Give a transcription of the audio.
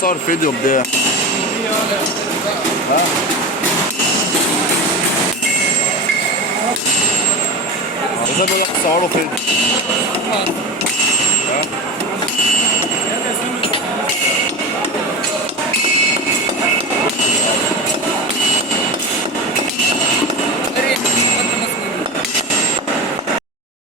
صور فيديو بتاع. ها زي ما بقول لك صوروا فيديو.